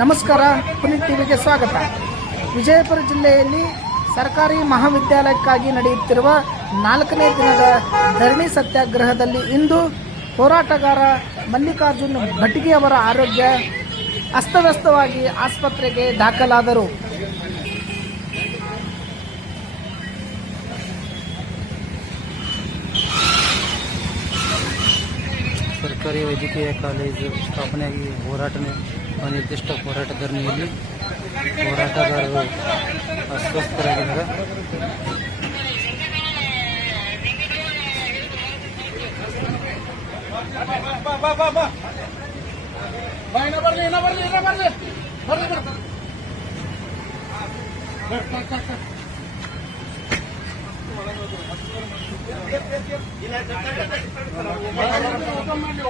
ನಮಸ್ಕಾರ, ಪುನೀತ್ ಟಿವಿಗೆ ಸ್ವಾಗತ. ವಿಜಯಪುರ ಜಿಲ್ಲೆಯಲ್ಲಿ ಸರ್ಕಾರಿ ಮಹಾವಿದ್ಯಾಲಯಕ್ಕಾಗಿ ನಡೆಯುತ್ತಿರುವ ನಾಲ್ಕನೇ ದಿನದ ಧರಣಿ ಸತ್ಯಾಗ್ರಹದಲ್ಲಿ ಇಂದು ಹೋರಾಟಗಾರ ಮಲ್ಲಿಕಾರ್ಜುನ್ ಭಟ್ಗಿ ಅವರ ಆರೋಗ್ಯ ಅಸ್ತವ್ಯಸ್ತವಾಗಿ ಆಸ್ಪತ್ರೆಗೆ ದಾಖಲಾದರು. ಸರ್ಕಾರಿ ವೈದ್ಯಕೀಯ ಕಾಲೇಜು ಸ್ಥಾಪನೆಯಾಗಿ ಹೋರಾಟನೆ ಅನಿರ್ದಿಷ್ಟ ಹೋರಾಟ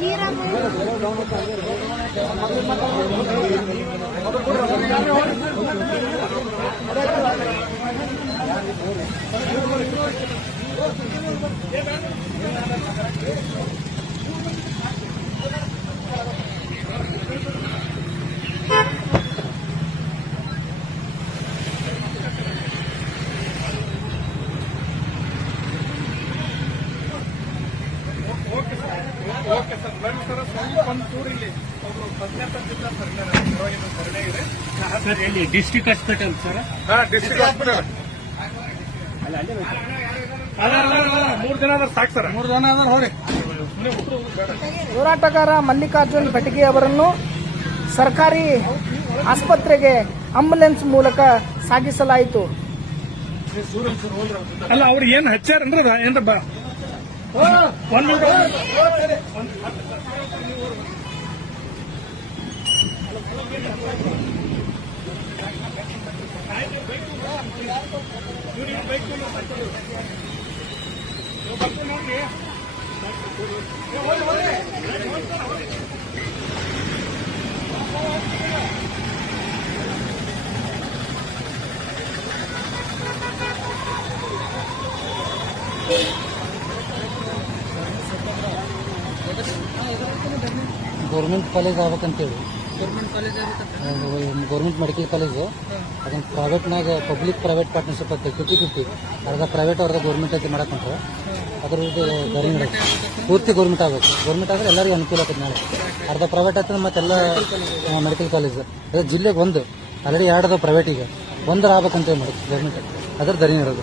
ನೀರ ಅಸ್ವಸ್ಥರಾಗಿದ್ದಾರೆ ಸರ್ ಎಲ್ಲಿ ಡಿಸ್ಟ್ರಿಕ್ಟ್ ಹಾಸ್ಪಿಟಲ್ ಸರ್? ಹಾ ಡಿಸ್ಟ್ರಿಕ್ಟ್ ಹಾಸ್ಪಿಟಲ್ ಮೂರ್ ಜನ ಸಾಕ್ತಾರೆ ಸಾಕು ಸರ್. ಮೂರ್ ಜನ ಹೋರಿ ಹೋರಾಟಗಾರ ಮಲ್ಲಿಕಾರ್ಜುನ್ ಭಟ್ಗಿ ಅವರನ್ನು ಸರ್ಕಾರಿ ಆಸ್ಪತ್ರೆಗೆ ಆಂಬುಲೆನ್ಸ್ ಮೂಲಕ ಸಾಗಿಸಲಾಯಿತು. ಅಲ್ಲ ಅವ್ರು ಏನ್ ಹಚ್ಚಾರನ್ರಿ ಏನ್ರ ಬೈಕ್ ಬೈಕ್. ಗೌರ್ಮೆಂಟ್ ಕಾಲೇಜ್ ಆಗ್ಬೇಕಂತೇಳಿ. ಗೌರ್ಮೆಂಟ್ ಮೆಡಿಕಲ್ ಕಾಲೇಜು ಅದನ್ನ ಪ್ರೈವೇಟ್ನಾಗ ಪಬ್ಲಿಕ್ ಪ್ರೈವೇಟ್ ಪಾರ್ಟ್ನರ್ಶಿಪ್ ಅಂತ ಫಿಫ್ಟಿ ಫಿಫ್ಟಿ ಅರ್ಧ ಪ್ರೈವೇಟ್ ಅರ್ಧ ಗೌರ್ಮೆಂಟ್ ಐತಿ ಮಾಡಕ್ಕಂತ ಅದ್ರ ಗೌರ್ಮೆಂಟ್ ಪೂರ್ತಿ ಗೌರ್ಮೆಂಟ್ ಆಗಬೇಕು. ಗೌರ್ಮೆಂಟ್ ಆದರೆ ಎಲ್ಲರಿಗೂ ಅನುಕೂಲ ಆಗ್ತದೆ ನಾಳೆ. ಅರ್ಧ ಪ್ರೈವೇಟ್ ಆಗ್ತದೆ ಮತ್ತೆಲ್ಲ ಮೆಡಿಕಲ್ ಕಾಲೇಜ್ ಅದೇ ಜಿಲ್ಲೆಗೆ ಒಂದು. ಆಲ್ರೆಡಿ ಎರಡು ಪ್ರೈವೇಟ್ ಈಗ. ಒಂದರ ಆಗ್ಬೇಕಂತ ಮಾಡಿ ಗೌರ್ಮೆಂಟ್ ಅದ್ರ ಧರಣಿ ಇರೋದು.